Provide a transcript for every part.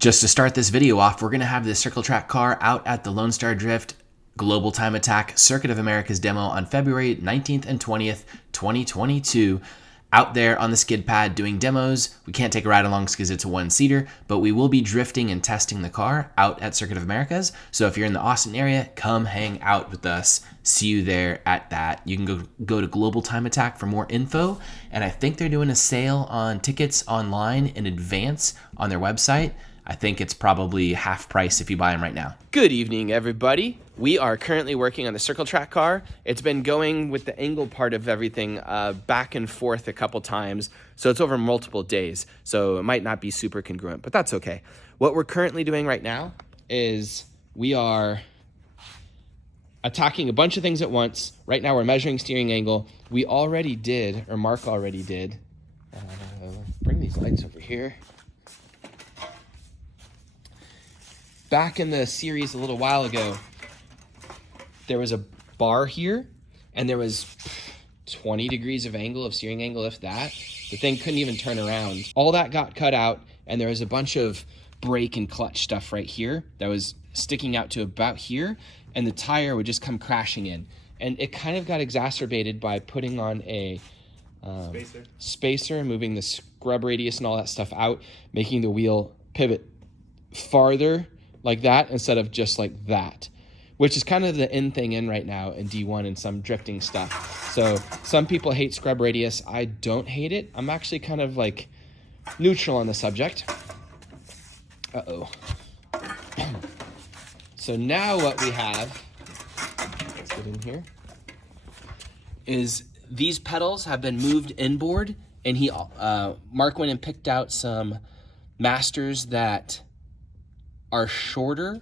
Just to start this video off, we're going to have this circle track car out at the Lone Star Drift Global Time Attack Circuit of Americas demo on February 19th and 20th, 2022. Out there on the skid pad doing demos. We can't take a ride along because it's a one-seater, but we will be drifting and testing the car out at Circuit of Americas. So if you're in the Austin area, come hang out with us. See you there at that. You can go to Global Time Attack for more info, and I think they're doing a sale on tickets online in advance on their website. I think it's probably half price if you buy them right now. Good evening, everybody. We are currently working on the circle track car. It's been going with the angle part of everything back and forth a couple times, so it's over multiple days. So it might not be super congruent, but that's okay. What we're currently doing right now is we are attacking a bunch of things at once. Right now we're measuring steering angle. We already did, or Mark already did. Bring these lights over here. Back in the series a little while ago, there was a bar here, and there was 20 degrees of angle, of steering angle, if that. The thing couldn't even turn around. All that got cut out, and there was a bunch of brake and clutch stuff right here that was sticking out to about here, and the tire would just come crashing in. And it kind of got exacerbated by putting on a spacer, moving the scrub radius and all that stuff out, making the wheel pivot farther like that instead of just like that, which is kind of the in thing in right now in D1 and some drifting stuff. So some people hate scrub radius. I don't hate it. I'm actually kind of like neutral on the subject. So now what we have, let's get in here, is these pedals have been moved inboard, and Mark went and picked out some masters that are shorter.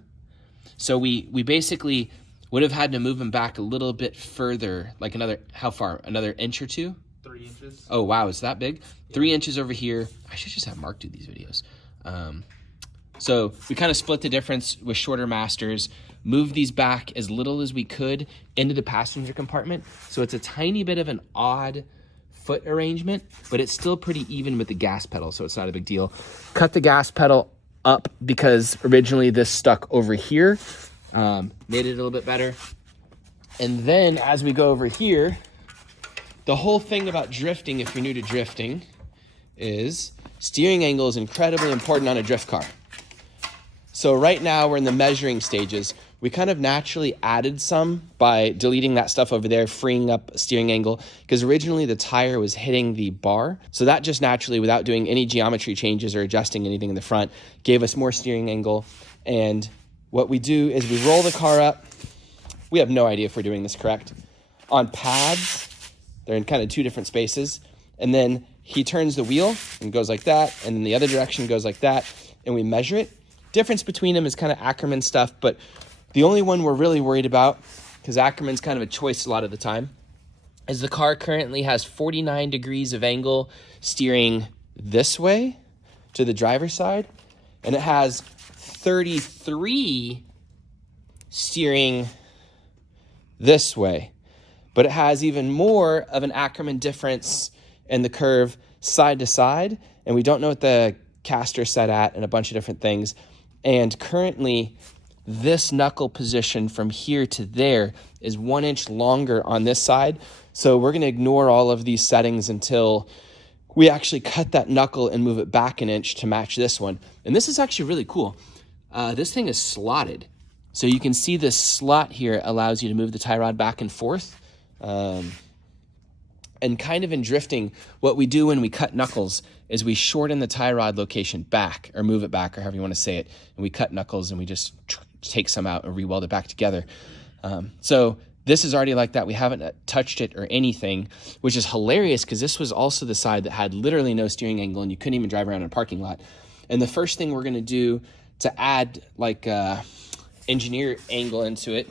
So we basically would have had to move them back a little bit further, like another, how far? Another inch or two? 3 inches. Oh, wow, it's that big? Yeah. 3 inches over here. I should just have Mark do these videos. So we kind of split the difference with shorter masters, moved these back as little as we could into the passenger compartment. So it's a tiny bit of an odd foot arrangement, but it's still pretty even with the gas pedal, so it's not a big deal. Cut the gas pedal up because originally this stuck over here, made it a little bit better. And then as we go over here, the whole thing about drifting, if you're new to drifting, is steering angle is incredibly important on a drift car. So right now we're in the measuring stages. We kind of naturally added some by deleting that stuff over there, freeing up steering angle, because originally the tire was hitting the bar. So that just naturally, without doing any geometry changes or adjusting anything in the front, gave us more steering angle. And what we do is we roll the car up. We have no idea if we're doing this correct. On pads, they're in kind of two different spaces. And then he turns the wheel and goes like that. And then the other direction goes like that. And we measure it. Difference between them is kind of Ackerman stuff, but the only one we're really worried about, because Ackerman's kind of a choice a lot of the time, is the car currently has 49 degrees of angle steering this way to the driver's side, and it has 33 steering this way. But it has even more of an Ackerman difference in the curve side to side, and we don't know what the caster's set at and a bunch of different things. And currently, this knuckle position from here to there is 1 inch longer on this side. So we're going to ignore all of these settings until we actually cut that knuckle and move it back an inch to match this one. And this is actually really cool. This thing is slotted. So you can see this slot here allows you to move the tie rod back and forth. And kind of in drifting, what we do when we cut knuckles is we shorten the tie rod location back, or move it back, or however you want to say it. And we cut knuckles and we just take some out and re-weld it back together. So this is already like that. We haven't touched it or anything, which is hilarious because this was also the side that had literally no steering angle and you couldn't even drive around in a parking lot. And the first thing we're going to do to add like engineer angle into it,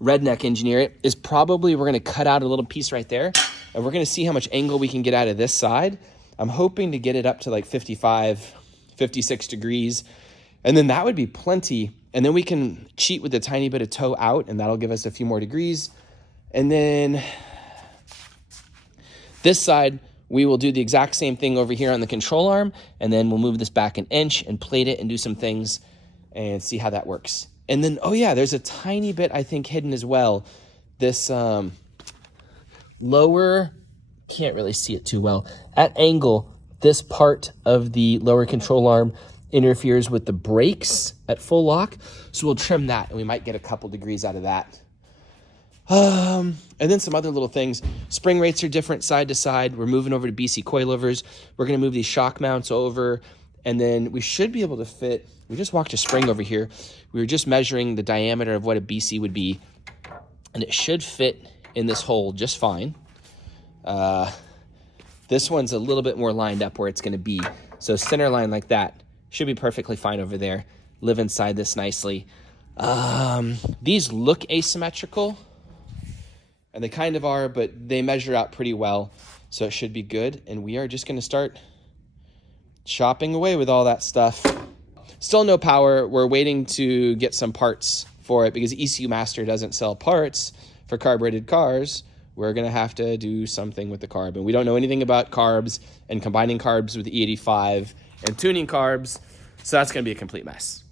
redneck engineer it, is probably we're going to cut out a little piece right there and we're going to see how much angle we can get out of this side. I'm hoping to get it up to like 55, 56 degrees. And then that would be plenty. And then we can cheat with a tiny bit of toe out, and that'll give us a few more degrees. And then this side, we will do the exact same thing over here on the control arm, and then we'll move this back an inch and plate it and do some things and see how that works. And then, oh yeah, there's a tiny bit, I think, hidden as well. This lower, can't really see it too well. At angle, this part of the lower control arm interferes with the brakes at full lock. So we'll trim that, and we might get a couple degrees out of that. And then some other little things. Spring rates are different side to side. We're moving over to BC Coilovers. We're going to move these shock mounts over, and then we should be able to fit. We just walked a spring over here. We were just measuring the diameter of what a BC would be, and it should fit in this hole just fine. This one's a little bit more lined up where it's going to be. So center line like that should be perfectly fine over there. Live inside this nicely. These look asymmetrical, and they kind of are, but they measure out pretty well, so it should be good. And we are just going to start chopping away with all that stuff. Still no power. We're waiting to get some parts for it because ECU Master doesn't sell parts for carbureted cars. We're going to have to do something with the carb. And we don't know anything about carbs and combining carbs with E85 and tuning carbs, so that's going to be a complete mess.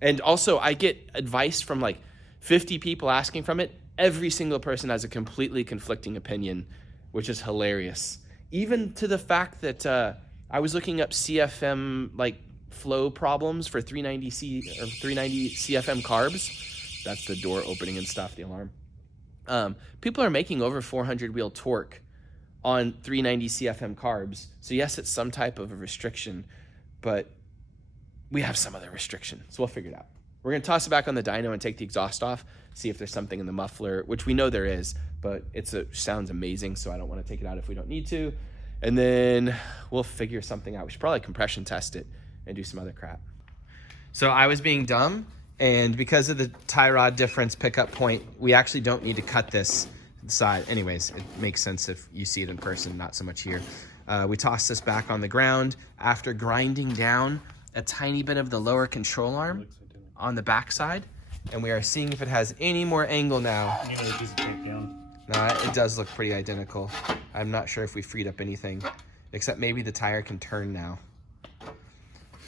And also, I get advice from like 50 people asking from it. Every single person has a completely conflicting opinion, which is hilarious. Even to the fact that I was looking up CFM like flow problems for 390 or 390 CFM carbs. That's the door opening and stuff, the alarm. People are making over 400 wheel torque on 390 CFM carbs. So yes, it's some type of a restriction, but we have some other restriction. So we'll figure it out. We're going to toss it back on the dyno and take the exhaust off, see if there's something in the muffler, which we know there is, but sounds amazing, so I don't want to take it out if we don't need to. And then we'll figure something out. We should probably compression test it and do some other crap. So I was being dumb, and because of the tie rod difference pickup point, we actually don't need to cut this side. Anyways, it makes sense if you see it in person, not so much here. We tossed this back on the ground after grinding down a tiny bit of the lower control arm on the back side, and we are seeing if it has any more angle now. No, it does look pretty identical. I'm not sure if we freed up anything, except maybe the tire can turn now.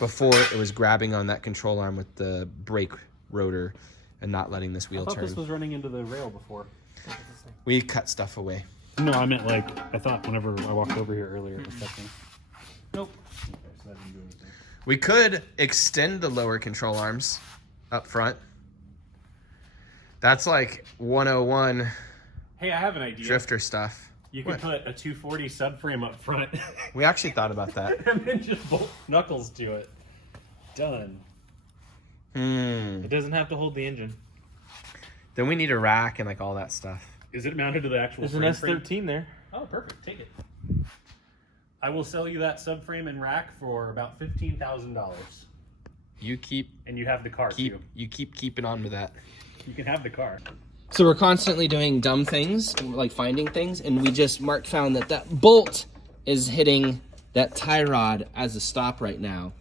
Before, it was grabbing on that control arm with the brake rotor and not letting this wheel turn. I thought this was running into the rail before. We cut stuff away. No, I meant like, I thought whenever I walked over here earlier, it was touching. Nope. Okay, so that didn't do anything. We could extend the lower control arms up front. That's like 101 Hey, I have an idea. drifter stuff. You could put a 240 subframe up front. We actually thought about that. And then just bolt knuckles to it. Done. It doesn't have to hold the engine. Then we need a rack and like all that stuff. Is it mounted to the actual There's an S13 there. Oh, perfect. Take it. I will sell you that subframe and rack for about $15,000. You keep And you have the car too. you keep keeping on with that. You can have the car. So we're constantly doing dumb things, like finding things, and Mark found that bolt is hitting that tie rod as a stop right now.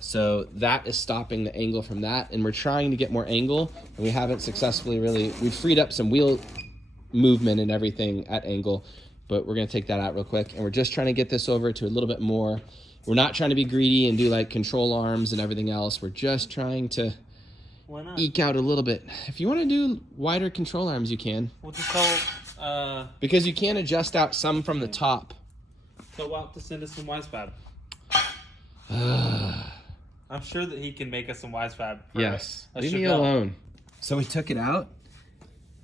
So that is stopping the angle from that, and we're trying to get more angle, and we haven't successfully we've freed up some wheel movement and everything at angle, but we're gonna take that out real quick, and we're just trying to get this over to a little bit more. We're not trying to be greedy and do like control arms and everything else. We're just trying to eke out a little bit. If you want to do wider control arms, you can. We'll just tell, because you can adjust out some from the top. tell Walt to send us some WiseFab. I'm sure that he can make us some WiseFab. Yes. Leave me alone. So we took it out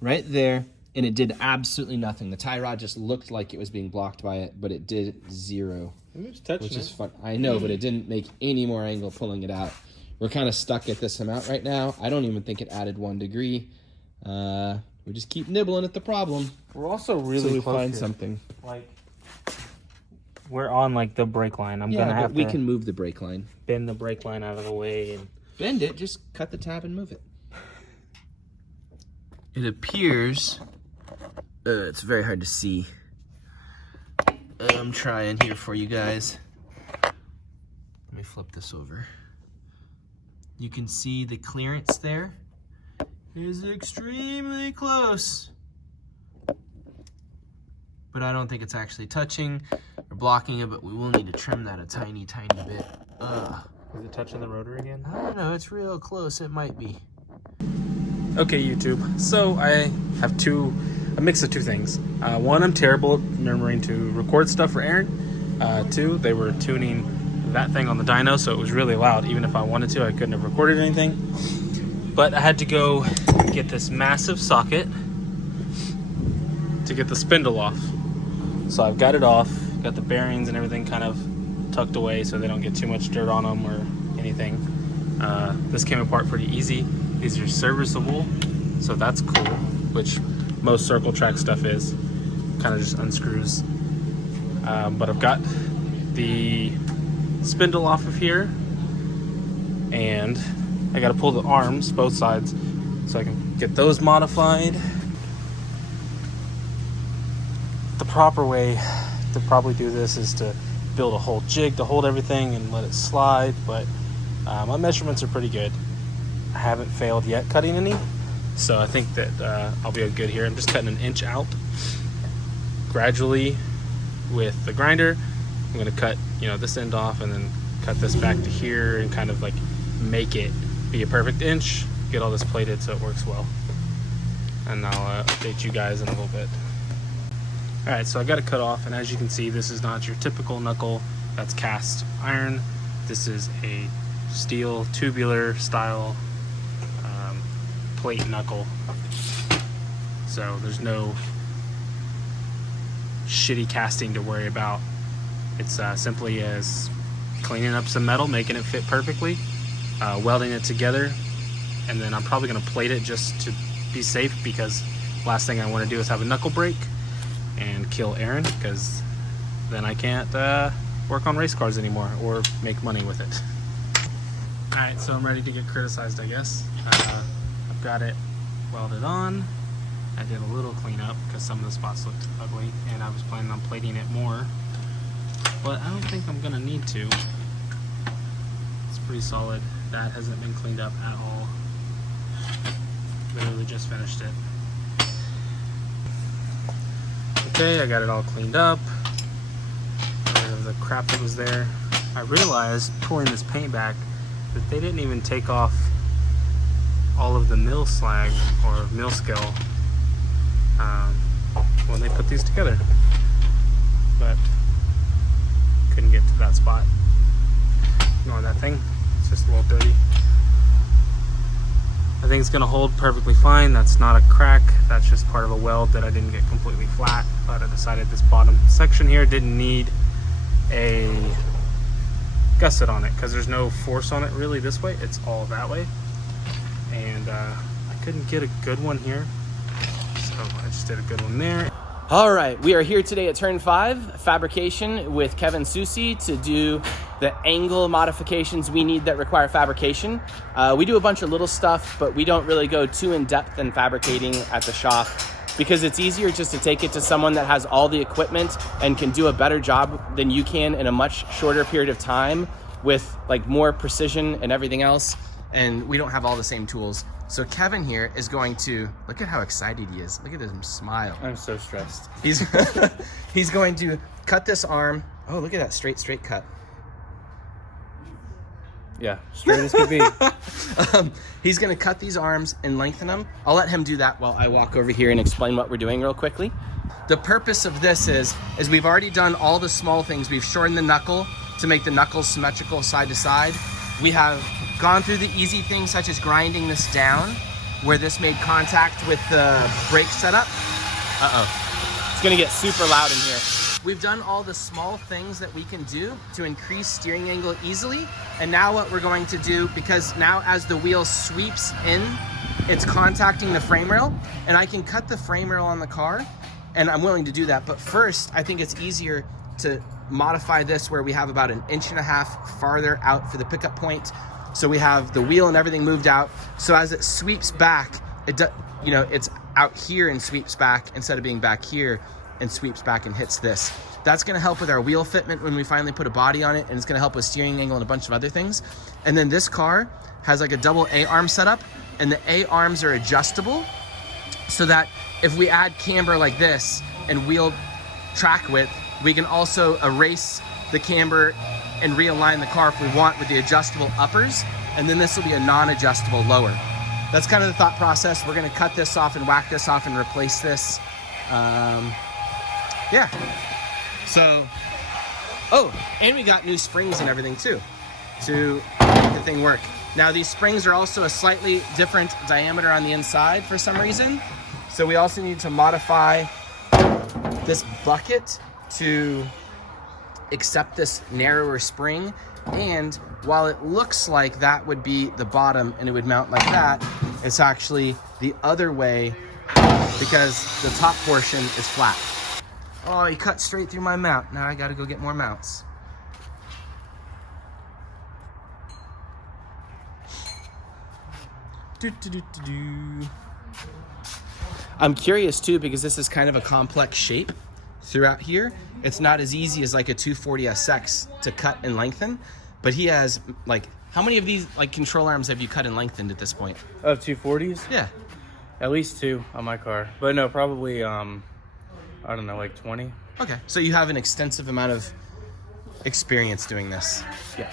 right there, and it did absolutely nothing. The tie rod just looked like it was being blocked by it, but it did zero. Which is fun. I know, but it didn't make any more angle pulling it out. We're kind of stuck at this amount right now. I don't even think it added 1 degree. We just keep nibbling at the problem. We're also really close find here. something. Like, we're on like the brake line. I'm gonna have we to can move the brake line. bend the brake line out of the way. And Bend it, just cut the tab and move it. It appears, it's very hard to see. I'm trying here for you guys. Let me flip this over. You can see the clearance there is extremely close. but I don't think it's actually touching or blocking it, but we will need to trim that a tiny, tiny bit. Is it touching the rotor again? I don't know, it's real close, it might be. Okay, YouTube. So I have a mix of two things. One, I'm terrible at remembering to record stuff for Aaron. Two, they were tuning that thing on the dyno, so it was really loud. Even if I wanted to, I couldn't have recorded anything. But I had to go get this massive socket to get the spindle off. So I've got it off, got the bearings and everything kind of tucked away so they don't get too much dirt on them or anything. This came apart pretty easy. These are serviceable, so that's cool, which most circle track stuff is. Kind of just unscrews. But I've got the spindle off of here, and I got to pull the arms, both sides, so I can get those modified. The proper way to probably do this is to build a whole jig to hold everything and let it slide, but my measurements are pretty good. I haven't failed yet cutting any, so I think that I'll be good here. I'm just cutting an inch out gradually with the grinder. I'm going to cut, this end off and then cut this back to here and kind of like make it be a perfect inch, get all this plated so it works well. And I'll update you guys in a little bit. Alright, so I got it cut off, and as you can see, this is not your typical knuckle that's cast iron. This is a steel tubular style plate knuckle. So there's no shitty casting to worry about. It's simply as cleaning up some metal, making it fit perfectly, welding it together, and then I'm probably going to plate it just to be safe, because last thing I want to do is have a knuckle break and kill Aaron, because then I can't work on race cars anymore or make money with it. Alright, so I'm ready to get criticized, I guess. I've got it welded on. I did a little cleanup because some of the spots looked ugly, and I was planning on plating it more, but I don't think I'm gonna need to. It's pretty solid. That hasn't been cleaned up at all. Literally just finished it. Okay, I got it all cleaned up. Got rid of the crap that was there. I realized pulling this paint back that they didn't even take off all of the mill slag or mill scale when they put these together, but couldn't get to that spot. Ignore that thing, it's just a little dirty. I think it's gonna hold perfectly fine. That's not a crack, that's just part of a weld that I didn't get completely flat, but I decided this bottom section here didn't need a gusset on it because there's no force on it really this way, it's all that way, and I couldn't get a good one here, so I just did a good one there. All right, we are here today at Turn 5 Fabrication with Kevin Susi to do the angle modifications we need that require fabrication. We do a bunch of little stuff, but we don't really go too in depth in fabricating at the shop because it's easier just to take it to someone that has all the equipment and can do a better job than you can in a much shorter period of time with like more precision and everything else. And we don't have all the same tools. So Kevin here is going to, look at how excited he is. Look at him smile. I'm so stressed. He's going to cut this arm. Oh, look at that straight cut. Yeah, straight as could be. He's gonna cut these arms and lengthen them. I'll let him do that while I walk over here and explain what we're doing real quickly. The purpose of this is we've already done all the small things. We've shortened the knuckle to make the knuckles symmetrical side to side. We have gone through the easy things such as grinding this down where this made contact with the brake setup. It's gonna get super loud in here. We've done all the small things that we can do to increase steering angle easily. And now what we're going to do, because now as the wheel sweeps in, it's contacting the frame rail, and I can cut the frame rail on the car, and I'm willing to do that. But first, I think it's easier to modify this where we have about 1.5 inches farther out for the pickup point. So we have the wheel and everything moved out. So as it sweeps back, it's out here and sweeps back instead of being back here and sweeps back and hits this. That's gonna help with our wheel fitment when we finally put a body on it, and it's gonna help with steering angle and a bunch of other things. And then this car has like a double A-arm setup, and the A-arms are adjustable so that if we add camber like this and wheel track width, we can also erase the camber and realign the car if we want with the adjustable uppers, and then this will be a non-adjustable lower. That's kind of the thought process. We're gonna cut this off and whack this off and replace this. Yeah. So, oh, and we got new springs and everything too to make the thing work. Now these springs are also a slightly different diameter on the inside for some reason. So we also need to modify this bucket to accept this narrower spring. And while it looks like that would be the bottom and it would mount like that, it's actually the other way because the top portion is flat. Oh, he cut straight through my mount. Now I gotta go get more mounts. I'm curious too because this is kind of a complex shape throughout here. It's not as easy as like a 240 SX to cut and lengthen, but he has like, how many of these like control arms have you cut and lengthened at this point? Of 240s? Yeah. At least 2 on my car. But no, probably, I don't know, like 20. Okay, so you have an extensive amount of experience doing this. Yeah.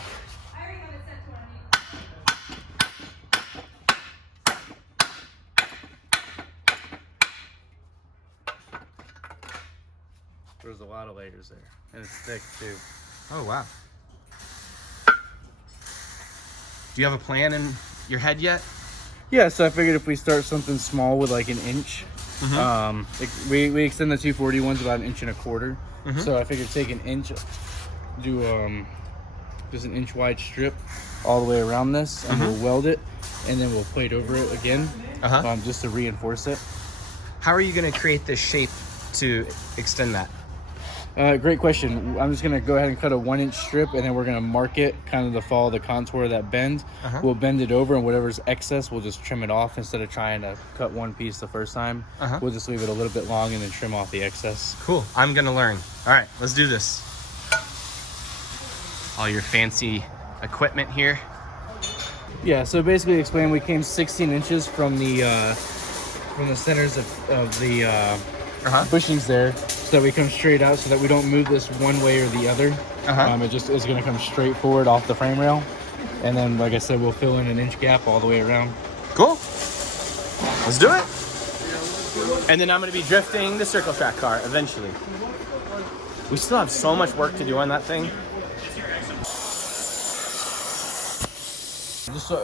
There's a lot of layers there, and it's thick too. Oh, wow. Do you have a plan in your head yet? Yeah, so I figured if we start something small with like an inch, we extend the 240 ones about 1.25 inches. So I figured take an inch, do just an inch wide strip all the way around this, and we'll weld it, and then we'll plate over it again, just to reinforce it. How are you going to create this shape to extend that? Great question. I'm just going to go ahead and cut a 1-inch strip, and then we're going to mark it kind of to follow the contour of that bend. We'll bend it over, and whatever's excess, we'll just trim it off instead of trying to cut one piece the first time. We'll just leave it a little bit long and then trim off the excess. Cool. I'm going to learn. All right, let's do this. All your fancy equipment here. Yeah, so basically explain, we came 16 inches from the centers of the bushings there, so that we come straight out so that we don't move this one way or the other. It just is going to come straight forward off the frame rail. And then, like I said, we'll fill in an inch gap all the way around. Cool. Let's do it. And then I'm going to be drifting the circle track car eventually. We still have so much work to do on that thing.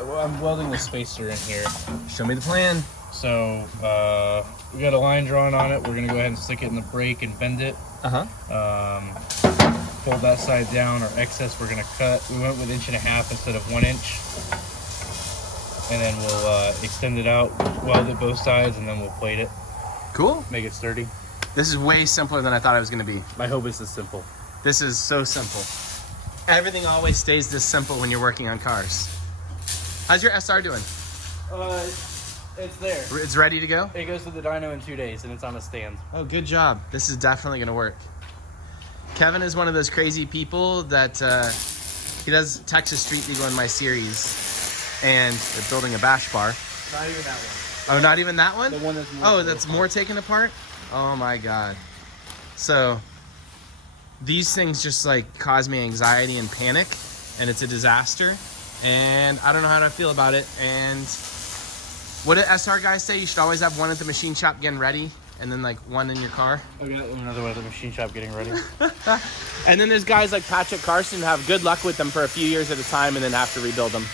I'm welding the spacer in here. Show me the plan. So we got a line drawn on it. We're gonna go ahead and stick it in the brake and bend it. Fold that side down. Our excess we're gonna cut. We went with 1.5 inches instead of 1 inch. And then we'll extend it out, weld it both sides, and then we'll plate it. Cool. Make it sturdy. This is way simpler than I thought it was gonna be. I hope it's this simple. This is so simple. Everything always stays this simple when you're working on cars. How's your SR doing? It's there. It's ready to go? It goes to the dyno in 2 days, and it's on a stand. Oh, good job. This is definitely going to work. Kevin is one of those crazy people that he does Texas Street Legal in my series, and they're building a bash bar. Not even that one. Oh, not even that one? The one that's more that's more taken apart? Oh my God. So these things just like cause me anxiety and panic, and it's a disaster, and I don't know how to feel about it. And what did SR guys say? You should always have one at the machine shop getting ready, and then like one in your car. I got another one at the machine shop getting ready. And then there's guys like Patrick Carson who have good luck with them for a few years at a time and then have to rebuild them.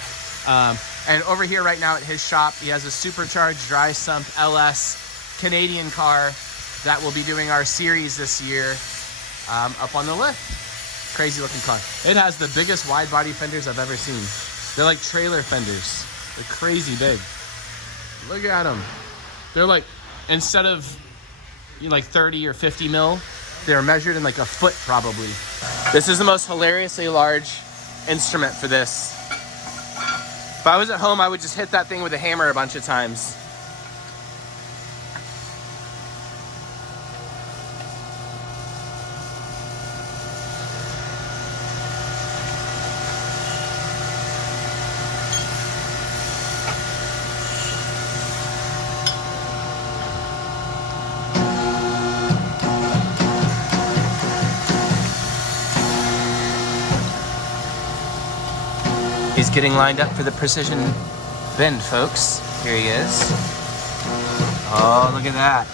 And over here right now at his shop, he has a supercharged dry sump LS Canadian car that will be doing our series this year up on the lift. Crazy looking car. It has the biggest wide body fenders I've ever seen. They're like trailer fenders. They're crazy big. Look at them. They're like, instead of like 30 or 50 mil, they're measured in like a foot probably. This is the most hilariously large instrument for this. If I was at home, I would just hit that thing with a hammer a bunch of times. getting lined up for the precision bend, folks. Here he is. Oh, look at that.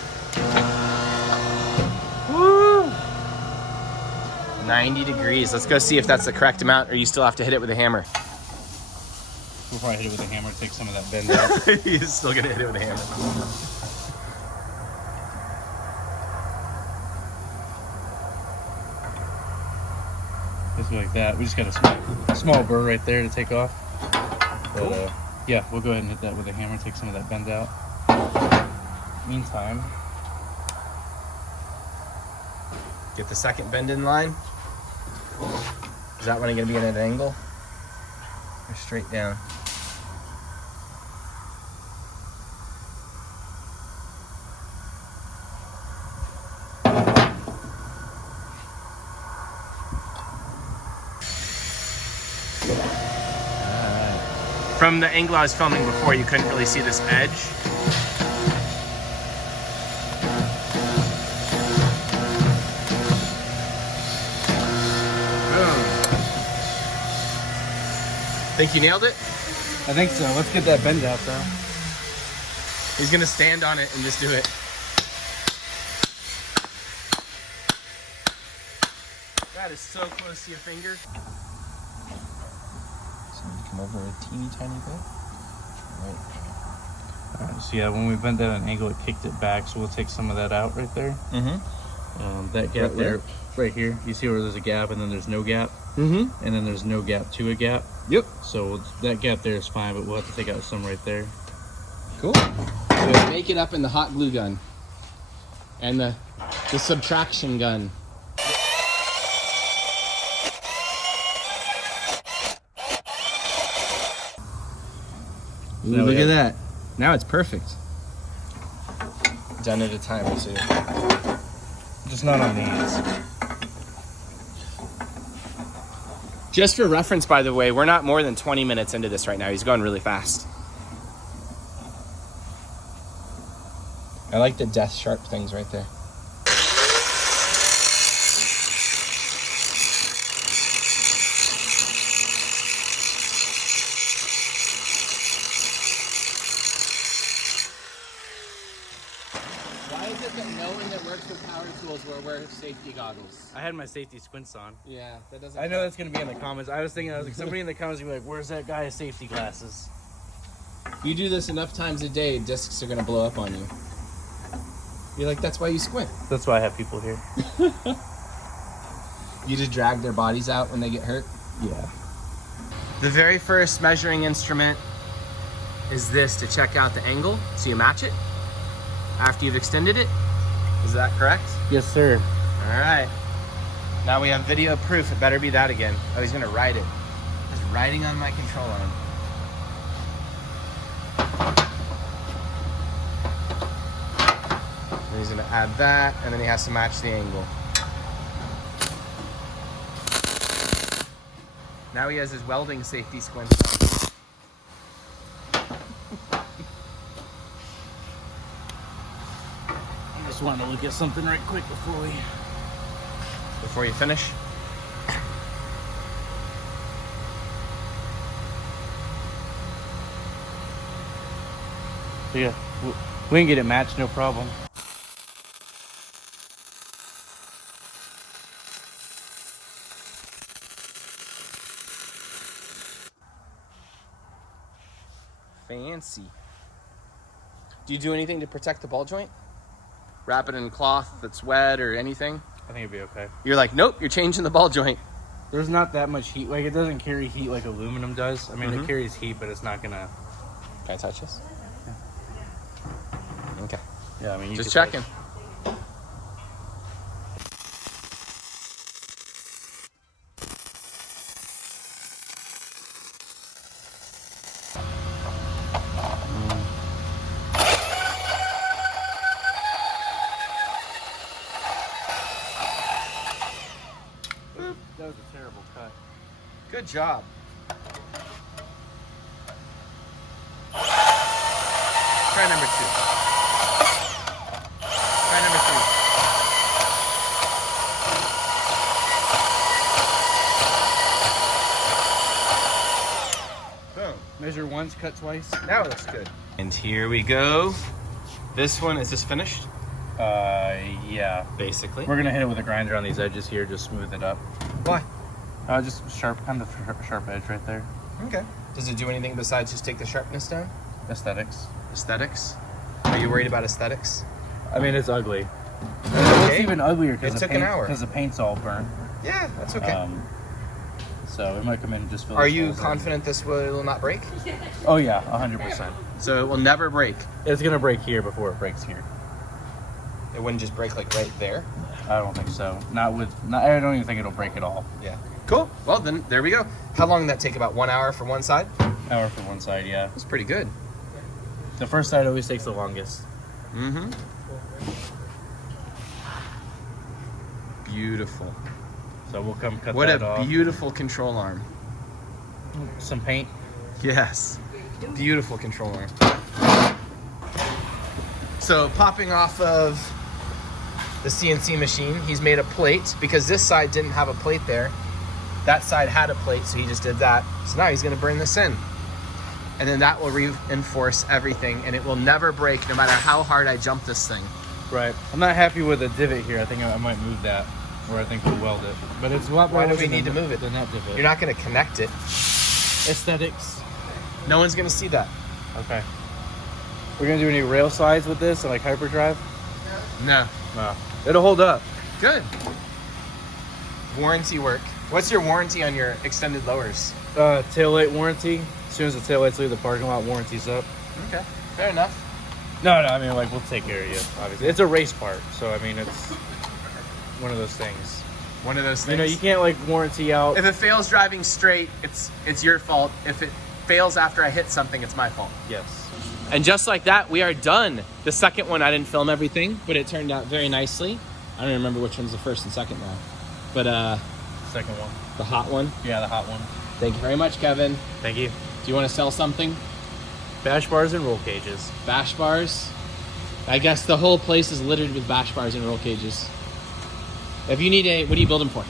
Woo! 90 degrees. Let's go see if that's the correct amount, or you still have to hit it with a hammer. Before I hit it with a hammer, take some of that bend out. He's still gonna hit it with a hammer. Just like that. We just got a small burr right there to take off. But, yeah, we'll go ahead and hit that with a hammer, take some of that bend out. Meantime, Get the second bend in line. Is that one gonna be at an angle? Or straight down? From the angle I was filming before, you couldn't really see this edge. Boom. Think you nailed it? I think so. Let's get that bend out though. He's gonna stand on it and just do it. That is so close to your finger. Come over a teeny tiny bit. Right. So yeah, when we bent that at an angle, it kicked it back. So we'll take some of that out right there. Mm-hmm. That gap there, right here. You see where there's a gap and then there's no gap? Mm-hmm. And then there's no gap to a gap. Yep. So that gap there is fine, but we'll have to take out some right there. Cool. So make it up in the hot glue gun. And the subtraction gun. Ooh, look at that. Now it's perfect. Done at a time, I see. Just not on these. Just for reference, by the way, we're not more than 20 minutes into this right now. He's going really fast. I like the death sharp things right there. Why is it that no one that works with power tools will wear safety goggles? I had my safety squints on. Yeah, that doesn't. I know that's gonna be in the comments. I was like, somebody in the comments will be like, "Where's that guy's safety glasses?" You do this enough times a day, discs are gonna blow up on you. You're like, that's why you squint. That's why I have people here. You just drag their bodies out when they get hurt. Yeah. The very first measuring instrument is this to check out the angle, so you match it after you've extended it. Is that correct? Yes, sir. All right. Now we have video proof. It better be that again. Oh, he's gonna write it. He's writing on my control arm. And he's gonna add that, and then he has to match the angle. Now he has his welding safety squint on. I just wanted to look at something right quick Before you finish. So yeah, we can get it matched, no problem. Fancy. Do you do anything to protect the ball joint? Wrap it in cloth that's wet or anything? I think it'd be okay. You're like, nope, you're changing the ball joint. There's not that much heat. Like, it doesn't carry heat like aluminum does. I mean, it carries heat, but it's not gonna... Can I touch this? Yeah. Okay. Yeah, I mean, you just could, checking. That was a terrible cut. Good job. Try number 2. Try number 3. cut twice. Now it looks good. And here we go. This one, is this finished? Yeah. Basically. We're gonna hit it with a grinder on these edges here, just smooth it up. Why? Just kind of sharp edge right there. Okay. Does it do anything besides just take the sharpness down? Aesthetics. Aesthetics? Are you worried about aesthetics? I mean, it's ugly. Okay. It's even uglier It because took an hour. the paint's all burnt. Yeah, that's okay. So we might come in and just fill. Are you confident this will not break? Oh yeah, 100%. So it will never break. It's gonna break here before it breaks here. It wouldn't just break like right there? I don't think so. I don't even think it'll break at all. Yeah. Cool. Well, then there we go. How long did that take? About 1 hour for one side? Hour for one side, yeah. That's pretty good. The first side always takes the longest. Mm-hmm. Beautiful. So we'll come cut What that a off. beautiful control arm. Some paint. Yes. Beautiful control arm. So popping off of the CNC machine, he's made a plate because this side didn't have a plate there. That side had a plate, so he just did that. So now he's gonna burn this in. And then that will reinforce everything, and it will never break no matter how hard I jump this thing. Right. I'm not happy with the divot here. I think I might move that, or I think we'll weld it. But it's a lot Why better do we need to move it? than that divot. You're not gonna connect it. Aesthetics. No one's gonna see that. Okay. We're gonna do any rail slides with this, and like hyperdrive? No. No. It'll hold up. Good. Warranty work. What's your warranty on your extended lowers? Taillight warranty. As soon as the taillights leave the parking lot, warranty's up. Okay, fair enough. No, I mean, like, we'll take care of you, obviously. It's a race part, so, I mean, it's one of those things. One of those things. You know, you can't, like, warranty out. If it fails driving straight, it's your fault. If it fails after I hit something, it's my fault. Yes. And just like that, we are done. The second one, I didn't film everything, but it turned out very nicely. I don't remember which one's the first and second now. But, Second one. the hot one. Yeah, the hot one. Thank you very much, Kevin. Thank you. Do you want to sell something? Bash bars and roll cages. Bash bars. I guess the whole place is littered with bash bars and roll cages. If you need what do you build them for?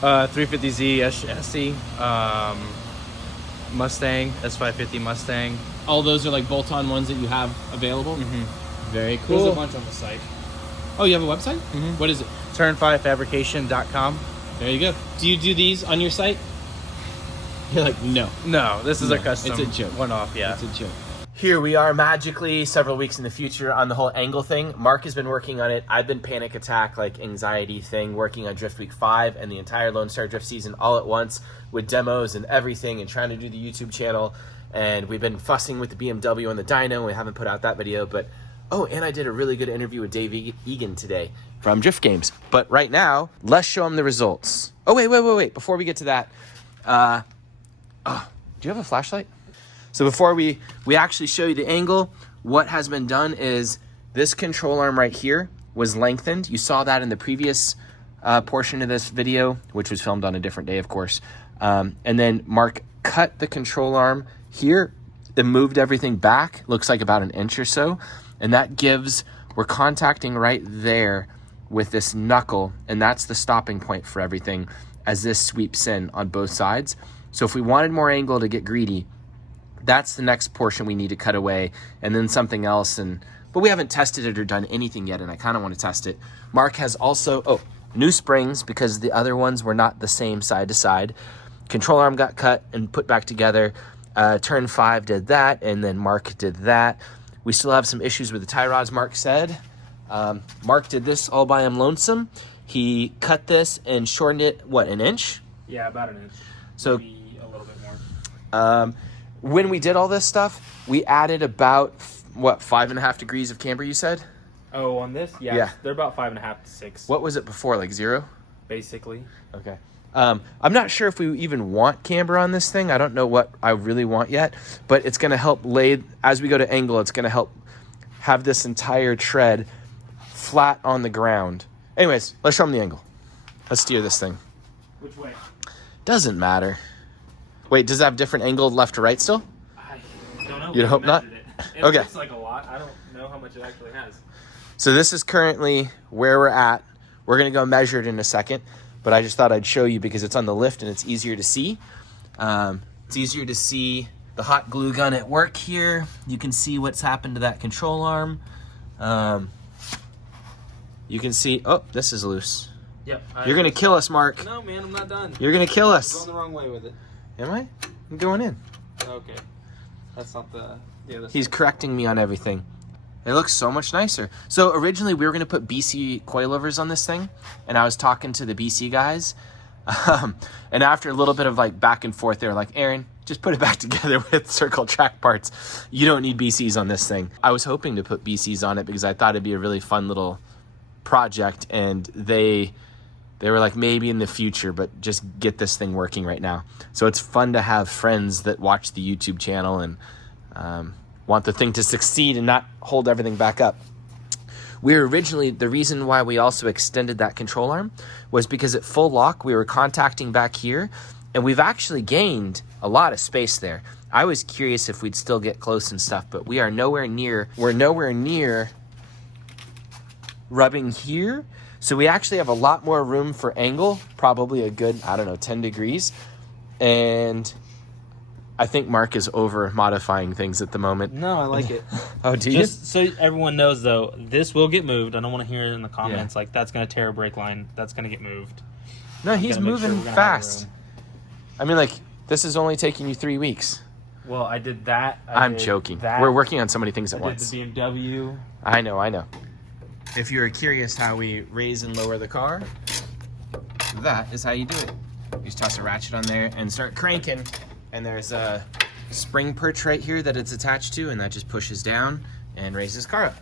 350Z SC, Mustang, S550 Mustang. All those are like bolt-on ones that you have available? Mm-hmm. Very cool. There's a bunch on the site. Oh, you have a website? Mm-hmm. What is it? Turn5fabrication.com. There you go. Do you do these on your site? You're like, no. No, this is a custom. It's a joke. One-off, yeah. It's a joke. Here we are magically several weeks in the future on the whole angle thing. Mark has been working on it. I've been panic attack, like anxiety thing, working on Drift Week 5 and the entire Lone Star Drift season all at once with demos and everything and trying to do the YouTube channel. And we've been fussing with the BMW and the dyno. We haven't put out that video, but oh, and I did a really good interview with Dave Egan today from Drift Games. But right now, let's show him the results. Oh, wait. Before we get to that, do you have a flashlight? So before we actually show you the angle, what has been done is this control arm right here was lengthened. You saw that in the previous portion of this video, which was filmed on a different day, of course. And then Mark cut the control arm here and moved everything back, looks like about an inch or so. And that gives, we're contacting right there with this knuckle, and that's the stopping point for everything as this sweeps in on both sides. So if we wanted more angle to get greedy, that's the next portion we need to cut away, and then something else. But we haven't tested it or done anything yet, and I kind of want to test it. Mark has also, new springs because the other ones were not the same side to side. Control arm got cut and put back together. Turn 5 did that, and then Mark did that. We still have some issues with the tie rods, Mark said. Mark did this all by him lonesome. He cut this and shortened it, what, an inch? Yeah, about an inch. So maybe a little bit more. When we did all this stuff, we added about, 5.5 degrees of camber, you said? Oh, on this? Yeah. They're about 5.5 to 6. What was it before, like 0? Basically. Okay. I'm not sure if we even want camber on this thing. I don't know what I really want yet, but it's going to help as we go to angle, it's going to help have this entire tread flat on the ground. Anyways, let's show them the angle. Let's steer this thing. Which way? Doesn't matter. Wait, does it have different angle left to right still? I don't know. You'd hope not? It Okay. looks like a lot. I don't know how much it actually has. So this is currently where we're at. We're going to go measure it in a second, but I just thought I'd show you because it's on the lift and it's easier to see. It's easier to see the hot glue gun at work here. You can see what's happened to that control arm. You can see, oh, this is loose. Yep. You're gonna kill us, Mark. No, man, I'm not done. You're gonna kill I'm us. going the wrong way with it. Am I? I'm going in. Okay. That's not the other He's side. correcting me on everything. It looks so much nicer. So originally we were gonna put BC coilovers on this thing, and I was talking to the BC guys, and after a little bit of like back and forth, they were like, Aaron, just put it back together with circle track parts. You don't need BCs on this thing. I was hoping to put BCs on it because I thought it'd be a really fun little project, and they were like, maybe in the future, but just get this thing working right now. So it's fun to have friends that watch the YouTube channel and want the thing to succeed and not hold everything back up. The reason why we also extended that control arm was because at full lock, we were contacting back here, and we've actually gained a lot of space there. I was curious if we'd still get close and stuff, but we're nowhere near rubbing here. So we actually have a lot more room for angle, probably a good, 10 degrees. And I think Mark is over modifying things at the moment. No, I like it. Oh, do you? Just so everyone knows, though, this will get moved. I don't want to hear it in the comments like that's going to tear a brake line. That's going to get moved. No, he's Gotta make sure moving we're gonna have fast. room. I mean, like, this is only taking you 3 weeks. Well, I did that. I'm joking. We're working on so many things at I did once. the BMW. I know. If you're curious how we raise and lower the car, that is how you do it. You just toss a ratchet on there and start cranking, and there's a spring perch right here that it's attached to, and that just pushes down and raises the car up.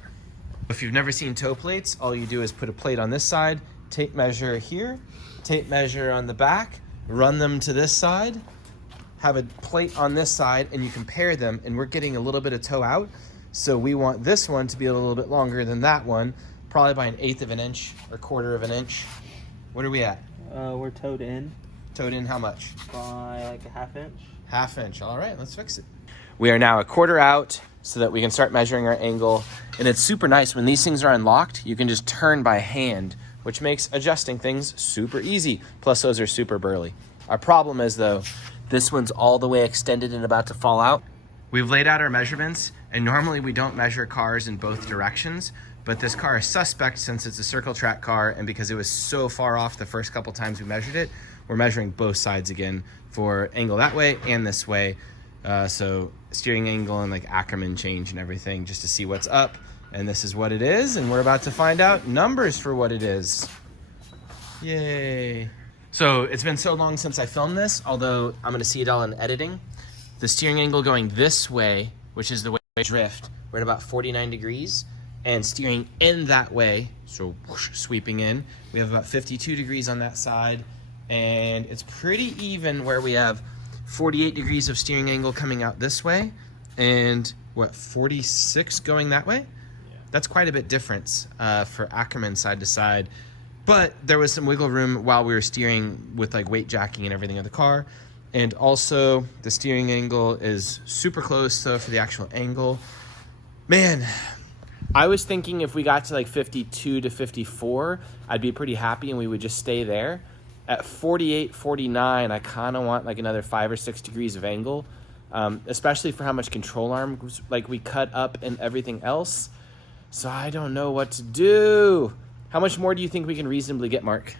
If you've never seen toe plates, all you do is put a plate on this side, tape measure here, tape measure on the back, run them to this side, have a plate on this side, and you compare them, and we're getting a little bit of toe out, so we want this one to be a little bit longer than that one, probably by 1/8 of an inch or 1/4 of an inch. What are we at? We're towed in Towed in how much? by like a 1/2 inch. 1/2 inch. All right, let's fix it. We are now 1/4 out so that we can start measuring our angle. And it's super nice. When these things are unlocked, you can just turn by hand, which makes adjusting things super easy. Plus, those are super burly. Our problem is, though, this one's all the way extended and about to fall out. We've laid out our measurements, and normally we don't measure cars in both directions, but this car is suspect since it's a circle track car, and because it was so far off the first couple times we measured it, we're measuring both sides again for angle that way and this way. So steering angle and like Ackerman change and everything just to see what's up. And this is what it is, and we're about to find out numbers for what it is. Yay. So it's been so long since I filmed this, although I'm gonna see it all in editing. The steering angle going this way, which is the way I drift, we're at about 49 degrees. And steering in that way, so whoosh, sweeping in, we have about 52 degrees on that side. And it's pretty even where we have 48 degrees of steering angle coming out this way. And what, 46 going that way? Yeah. That's quite a bit difference for Ackerman side to side. But there was some wiggle room while we were steering with like weight jacking and everything of the car. And also the steering angle is super close, so for the actual angle. Man, I was thinking if we got to like 52 to 54, I'd be pretty happy and we would just stay there. At 48, 49, I kind of want like another 5 or 6 degrees of angle, especially for how much control arm like we cut up and everything else. So I don't know what to do. How much more do you think we can reasonably get, Mark?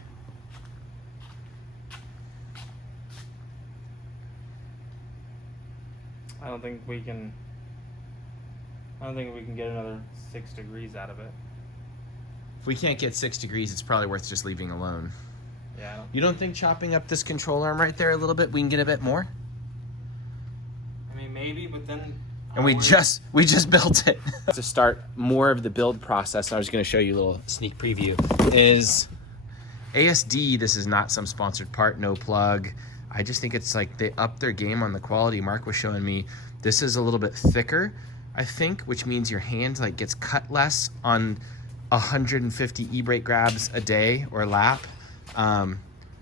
I don't think we can get another 6 degrees out of it. If we can't get 6 degrees, it's probably worth just leaving alone. Yeah. You don't think chopping up this control arm right there a little bit, we can get a bit more? I mean, maybe, but then. And we just built it. To start more of the build process, I was going to show you a little sneak preview, is ASD. This is not some sponsored part, no plug. I just think it's like they upped their game on the quality. Mark was showing me this is a little bit thicker, I think, which means your hand like gets cut less on 150 e-brake grabs a day or lap.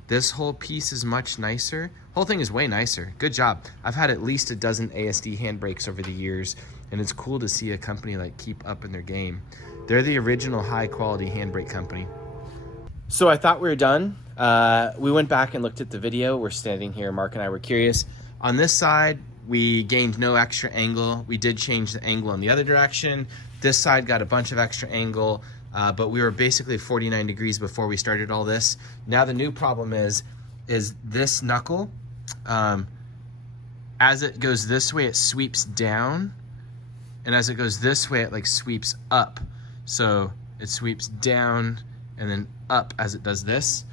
This whole piece is much nicer. Whole thing is way nicer. Good job. I've had at least a dozen ASD handbrakes over the years, and it's cool to see a company like keep up in their game. They're the original high quality handbrake company. So I thought we were done. We went back and looked at the video. We're standing here, Mark and I were curious. On this side, we gained no extra angle. We did change the angle in the other direction. This side got a bunch of extra angle, but we were basically 49 degrees before we started all this. Now the new problem is this knuckle, as it goes this way, it sweeps down, and as it goes this way, it like sweeps up. So it sweeps down and then up as it does this,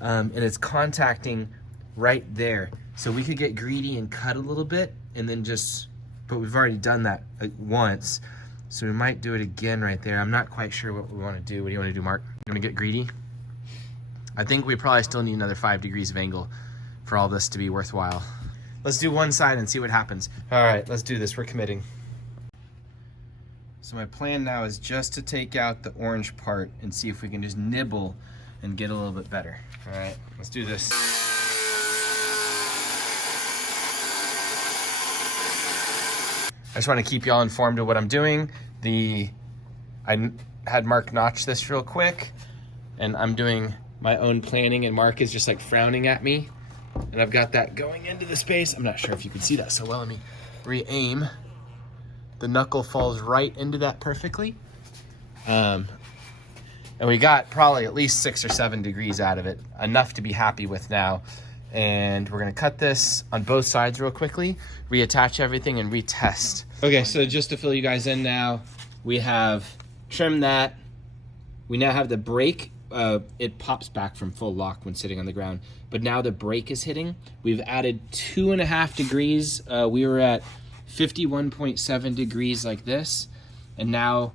and it's contacting right there. So we could get greedy and cut a little bit and then just, but we've already done that once. So we might do it again right there. I'm not quite sure what we want to do. What do you want to do, Mark? You want to get greedy? I think we probably still need another 5 degrees of angle for all this to be worthwhile. Let's do one side and see what happens. All right, let's do this. We're committing. So my plan now is just to take out the orange part and see if we can just nibble and get a little bit better. All right, let's do this. I just want to keep y'all informed of what I'm doing. I had Mark notch this real quick, and I'm doing my own planning, and Mark is just like frowning at me. And I've got that going into the space. I'm not sure if you can see that so well. Let me re-aim. The knuckle falls right into that perfectly. And we got probably at least 6 or 7 degrees out of it, enough to be happy with now. And we're gonna cut this on both sides real quickly, reattach everything and retest. Okay, so just to fill you guys in now, we have trimmed that. We now have the brake. It pops back from full lock when sitting on the ground, but now the brake is hitting. We've added 2.5 degrees. We were at 51.7 degrees like this, and now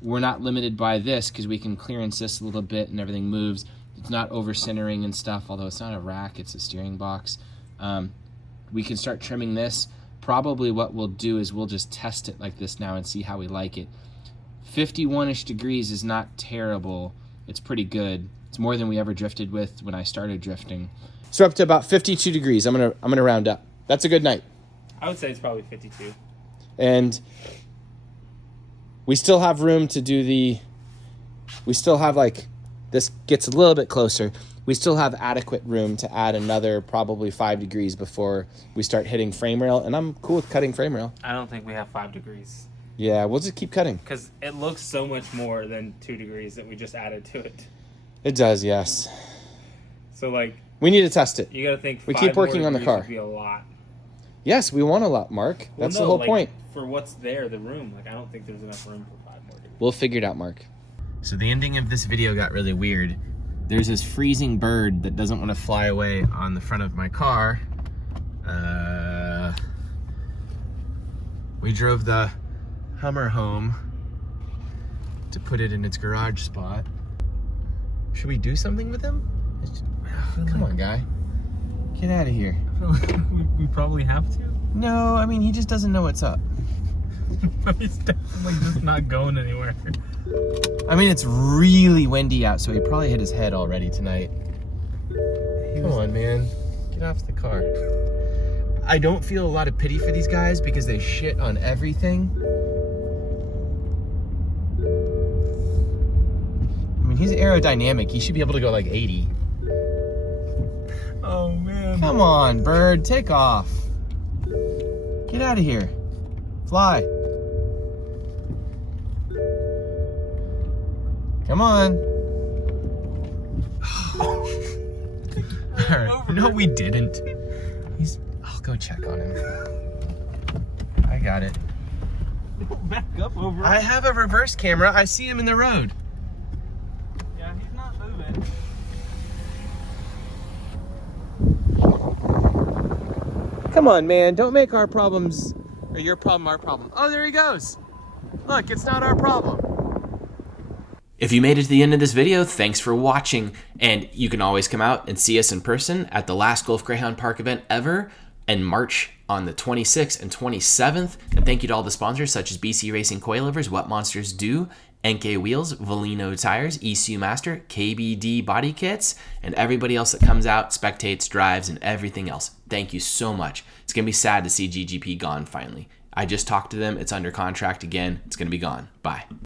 we're not limited by this because we can clearance this a little bit and everything moves. It's not over centering and stuff, although it's not a rack, it's a steering box. We can start trimming this. Probably what we'll do is we'll just test it like this now and see how we like it. 51-ish degrees is not terrible. It's pretty good. It's more than we ever drifted with when I started drifting. So up to about 52 degrees. I'm gonna round up. That's a good night. I would say it's probably 52. And we still have room to do we still have, like, this gets a little bit closer. We still have adequate room to add another probably 5 degrees before we start hitting frame rail, and I'm cool with cutting frame rail. I don't think we have 5 degrees. Yeah, we'll just keep cutting. Because it looks so much more than 2 degrees that we just added to it. It does, yes. So, like, we need to test it. you got to think we 5 keep working more on the degrees car. Would be a lot. Yes, we want a lot, Mark. Well, That's no, the whole like, point. For what's there, the room. Like, I don't think there's enough room for 5 more degrees. We'll figure it out, Mark. So the ending of this video got really weird. There's this freezing bird that doesn't want to fly away on the front of my car. We drove the Hummer home to put it in its garage spot. Should we do something with him? Come on, guy. Get out of here. we probably have to. No, I mean, he just doesn't know what's up. He's definitely just not going anywhere. I mean, it's really windy out, so he probably hit his head already tonight. Come on, man. Get off the car. I don't feel a lot of pity for these guys because they shit on everything. I mean, he's aerodynamic. He should be able to go like 80. Oh, man. Come on, bird. Take off. Get out of here. Fly. Come on. No, we didn't. I'll go check on him. I got it. Back up over. I have a reverse camera. I see him in the road. Yeah, he's not moving. Come on, man. Don't make our problems, or your problem, our problem. Oh, there he goes. Look, it's not our problem. If you made it to the end of this video, thanks for watching. And you can always come out and see us in person at the last Gulf Greyhound Park event ever in March on the 26th and 27th. And thank you to all the sponsors such as BC Racing Coilovers, What Monsters Do, NK Wheels, Valino Tires, ECU Master, KBD Body Kits, and everybody else that comes out, spectates, drives, and everything else. Thank you so much. It's going to be sad to see GGP gone finally. I just talked to them. It's under contract again. It's going to be gone. Bye.